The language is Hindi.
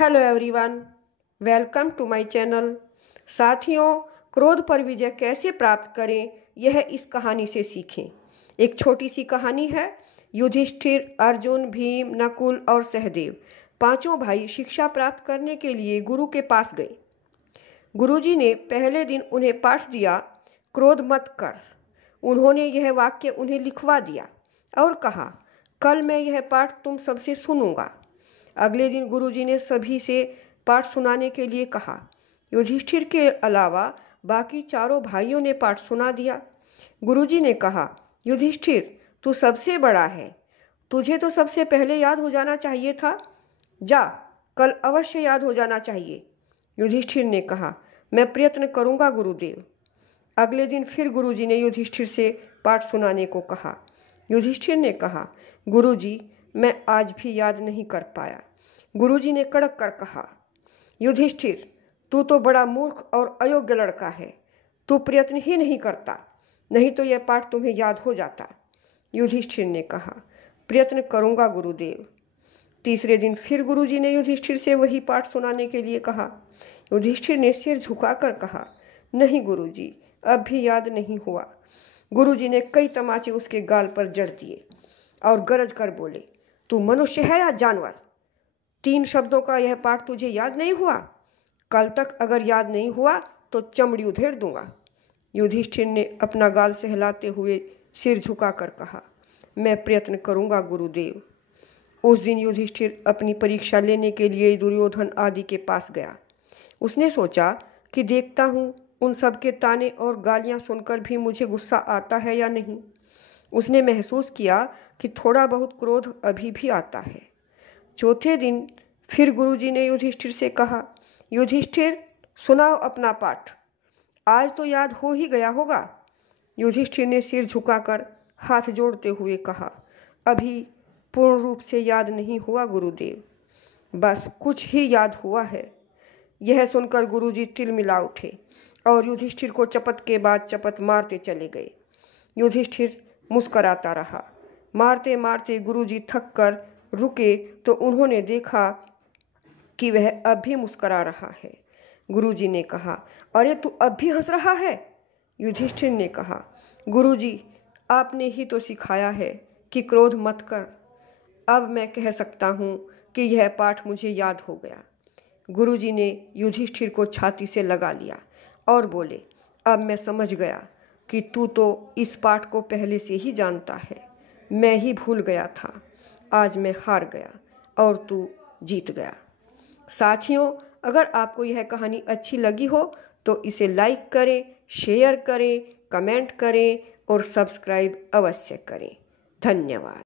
Hello everyone, welcome to my channel. साथियों, क्रोध पर विजय कैसे प्राप्त करें, यह इस कहानी से सीखें। एक छोटी सी कहानी है। युधिष्ठिर, अर्जुन, भीम, नकुल और सहदेव पांचों भाई शिक्षा प्राप्त करने के लिए गुरु के पास गए। गुरुजी ने पहले दिन उन्हें पाठ दिया, क्रोध मत कर। उन्होंने यह वाक्य उन्हें लिखवा दिया और कहा, कल मैं यह पाठ तुम सबसे सुनूंगा। अगले दिन गुरुजी ने सभी से पाठ सुनाने के लिए कहा। युधिष्ठिर के अलावा बाकी चारों भाइयों ने पाठ सुना दिया। गुरुजी ने कहा, युधिष्ठिर, तू सबसे बड़ा है, तुझे तो सबसे पहले याद हो जाना चाहिए था। जा, कल अवश्य याद हो जाना चाहिए। युधिष्ठिर ने कहा, मैं प्रयत्न करूंगा गुरुदेव। अगले दिन फिर गुरुजी ने युधिष्ठिर से पाठ सुनाने को कहा। युधिष्ठिर ने कहा, गुरुजी, मैं आज भी याद नहीं कर पाया। गुरुजी ने कड़क कर कहा, युधिष्ठिर, तू तो बड़ा मूर्ख और अयोग्य लड़का है। तू प्रयत्न ही नहीं करता, नहीं तो यह पाठ तुम्हें याद हो जाता। युधिष्ठिर ने कहा, प्रयत्न करूंगा गुरुदेव। तीसरे दिन फिर गुरुजी ने युधिष्ठिर से वही पाठ सुनाने के लिए कहा। युधिष्ठिर ने सिर झुकाकर कहा, नहीं गुरुजी, अब भी याद नहीं हुआ। गुरुजी ने कई तमाचे उसके गाल पर जड़ दिए और गरज कर बोले, तू मनुष्य है या जानवर? 3 शब्दों का यह पाठ तुझे याद नहीं हुआ? कल तक अगर याद नहीं हुआ तो चमड़ी उधेड़ दूंगा। युधिष्ठिर ने अपना गाल सहलाते हुए सिर झुकाकर कहा, मैं प्रयत्न करूंगा गुरुदेव। उस दिन युधिष्ठिर अपनी परीक्षा लेने के लिए दुर्योधन आदि के पास गया। उसने सोचा कि देखता हूँ उन सबके ताने और गालियाँ सुनकर भी मुझे गुस्सा आता है या नहीं। उसने महसूस किया कि थोड़ा बहुत क्रोध अभी भी आता है। चौथे दिन फिर गुरुजी ने युधिष्ठिर से कहा, युधिष्ठिर, सुनाओ अपना पाठ। आज तो याद हो ही गया होगा। युधिष्ठिर ने सिर झुकाकर हाथ जोड़ते हुए कहा, अभी पूर्ण रूप से याद नहीं हुआ गुरुदेव, बस कुछ ही याद हुआ है। यह सुनकर गुरुजी तिलमिला उठे और युधिष्ठिर को चपत के बाद चपत मारते चले गए। युधिष्ठिर मुस्कराता रहा। मारते मारते गुरुजी थक कर रुके तो उन्होंने देखा कि वह अब भी मुस्करा रहा है। गुरुजी ने कहा, अरे तू अब भी हंस रहा है? युधिष्ठिर ने कहा, गुरुजी, आपने ही तो सिखाया है कि क्रोध मत कर। अब मैं कह सकता हूँ कि यह पाठ मुझे याद हो गया। गुरुजी ने युधिष्ठिर को छाती से लगा लिया और बोले, अब मैं समझ गया कि तू तो इस पाठ को पहले से ही जानता है। मैं ही भूल गया था। आज मैं हार गया और तू जीत गया। साथियों, अगर आपको यह कहानी अच्छी लगी हो तो इसे लाइक करें, शेयर करें, कमेंट करें और सब्सक्राइब अवश्य करें। धन्यवाद।